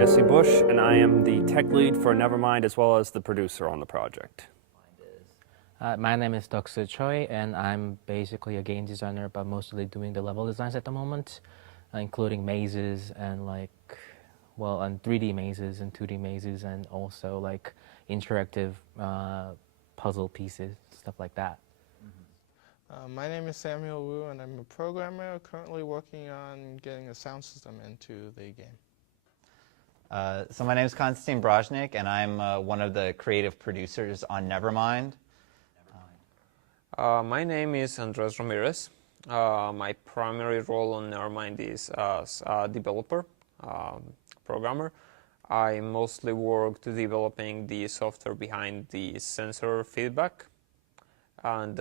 Jesse Bush, and I am the tech lead for Nevermind as well as the producer on the project. My name is Doksu Choi, and I'm basically a game designer, but mostly doing the level designs at the moment, including mazes and and 3D mazes and 2D mazes, and also like interactive puzzle pieces, stuff like that. My name is Samuel Wu, and I'm a programmer currently working on getting a sound system into the game. So my name is Konstantin Brozhnik, and I'm one of the creative producers on Nevermind. My name is Andres Ramirez. My primary role on Nevermind is as a developer, programmer. I mostly work to developing the software behind the sensor feedback and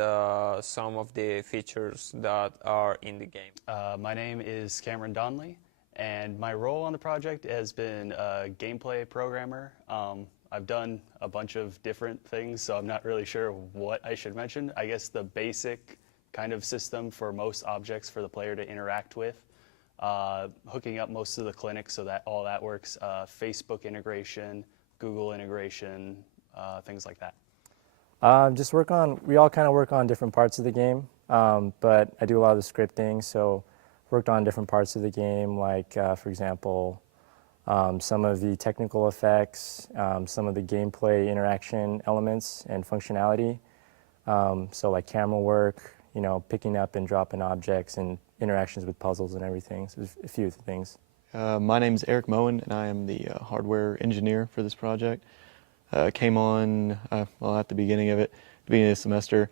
some of the features that are in the game. My name is Cameron Donnelly, and my role on the project has been a gameplay programmer. I've done a bunch of different things, so I'm not really sure what I should mention. I guess the basic kind of system for most objects for the player to interact with, hooking up most of the clinics so that all that works, Facebook integration, Google integration, things like that. We all kind of work on different parts of the game, but I do a lot of the scripting, so worked on different parts of the game, like, for example, some of the technical effects, some of the gameplay interaction elements and functionality. So like camera work, picking up and dropping objects and interactions with puzzles and everything. So there's a few things. My name is Eric Moen, and I am the hardware engineer for this project. Came on, at the beginning of it, the beginning of the semester.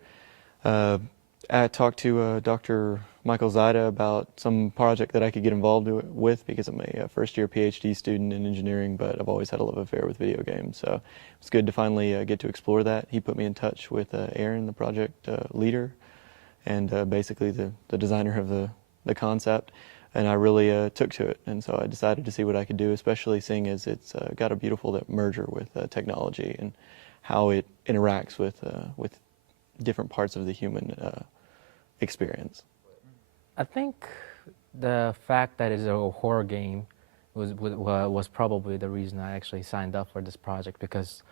I talked to Dr. Michael Zaida about some project that I could get involved with because I'm a first-year PhD student in engineering, but I've always had a love affair with video games. So it's good to finally get to explore that. He put me in touch with Aaron, the project leader, and basically the designer of the concept. And I really took to it, and so I decided to see what I could do, especially seeing as it's got a beautiful merger with technology and how it interacts with different parts of the human experience. I think the fact that it's a horror game was probably the reason I actually signed up for this project, because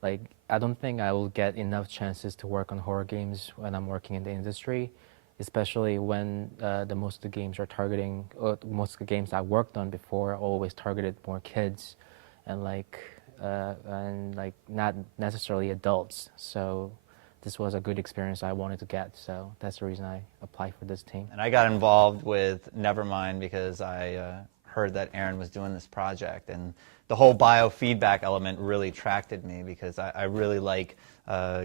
I don't think I will get enough chances to work on horror games when I'm working in the industry, especially when most of the games are targeting, most of the games I worked on before always targeted more kids and not necessarily adults. So this was a good experience I wanted to get, so that's the reason I applied for this team. And I got involved with Nevermind because I heard that Aaron was doing this project, and the whole biofeedback element really attracted me because I really like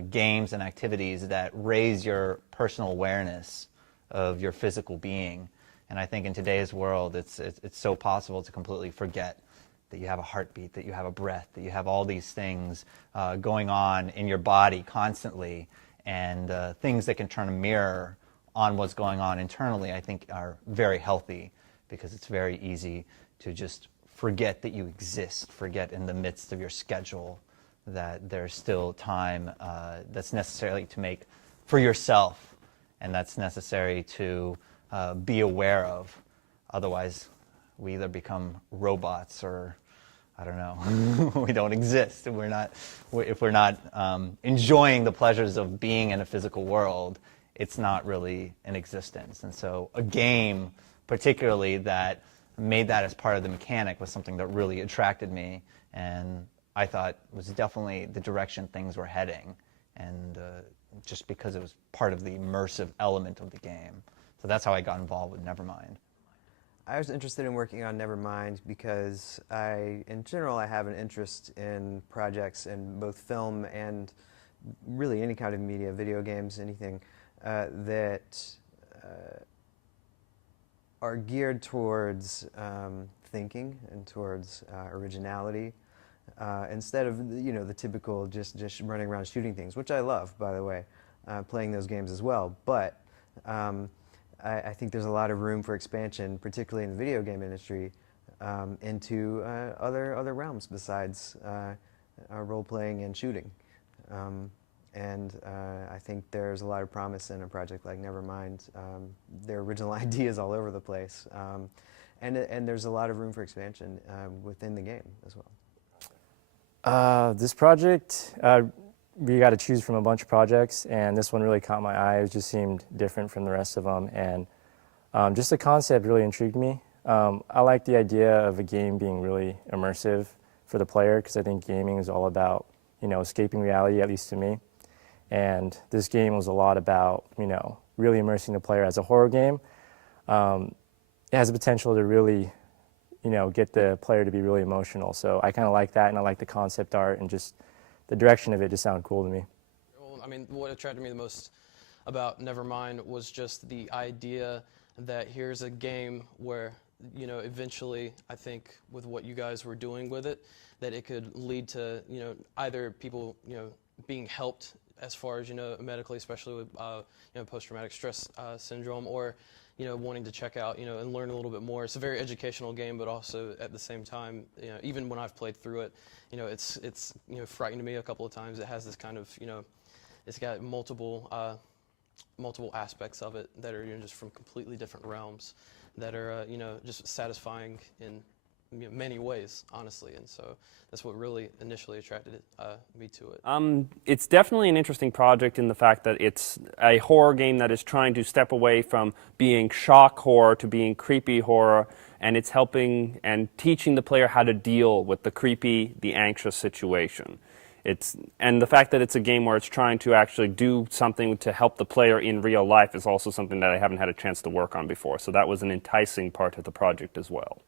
games and activities that raise your personal awareness of your physical being. And I think in today's world, it's so possible to completely forget that you have a heartbeat, that you have a breath, that you have all these things going on in your body constantly, and things that can turn a mirror on what's going on internally, I think are very healthy, because it's very easy to just forget that you exist, forget in the midst of your schedule that there's still time that's necessary to make for yourself, and that's necessary to be aware of. Otherwise, we either become robots or, I don't know, we don't exist. If we're not enjoying the pleasures of being in a physical world, it's not really an existence. And so a game, particularly, that made that as part of the mechanic was something that really attracted me, and I thought was definitely the direction things were heading, and just because it was part of the immersive element of the game. So that's how I got involved with Nevermind. I was interested in working on Nevermind because in general, I have an interest in projects in both film and really any kind of media, video games, anything that are geared towards thinking and towards originality, instead of the typical just running around shooting things, which I love, by the way, playing those games as well. But I think there's a lot of room for expansion, particularly in the video game industry, into other realms besides role-playing and shooting. And I think there's a lot of promise in a project like Nevermind. There are original ideas all over the place. and there's a lot of room for expansion within the game as well. This project, we got to choose from a bunch of projects, and this one really caught my eye. It just seemed different from the rest of them, and just the concept really intrigued me. I like the idea of a game being really immersive for the player, because I think gaming is all about, escaping reality, at least to me. And this game was a lot about, really immersing the player. As a horror game, it has the potential to really, get the player to be really emotional. So I kind of like that, and I like the concept art, and just the direction of it just sounded cool to me. Well, I mean, what attracted me the most about Nevermind was just the idea that here's a game where, eventually, I think with what you guys were doing with it, that it could lead to, either people, being helped as far as, medically, especially with, post-traumatic stress syndrome, or, wanting to check out, and learn a little bit more. It's a very educational game, but also at the same time, even when I've played through it, it's frightened me a couple of times. It has this kind of, it's got multiple aspects of it that are just from completely different realms that are, just satisfying in many ways, honestly. And so that's what really initially attracted me to it. It's definitely an interesting project in the fact that it's a horror game that is trying to step away from being shock horror to being creepy horror, and it's helping and teaching the player how to deal with the creepy, the anxious situation. And the fact that it's a game where it's trying to actually do something to help the player in real life is also something that I haven't had a chance to work on before. So that was an enticing part of the project as well.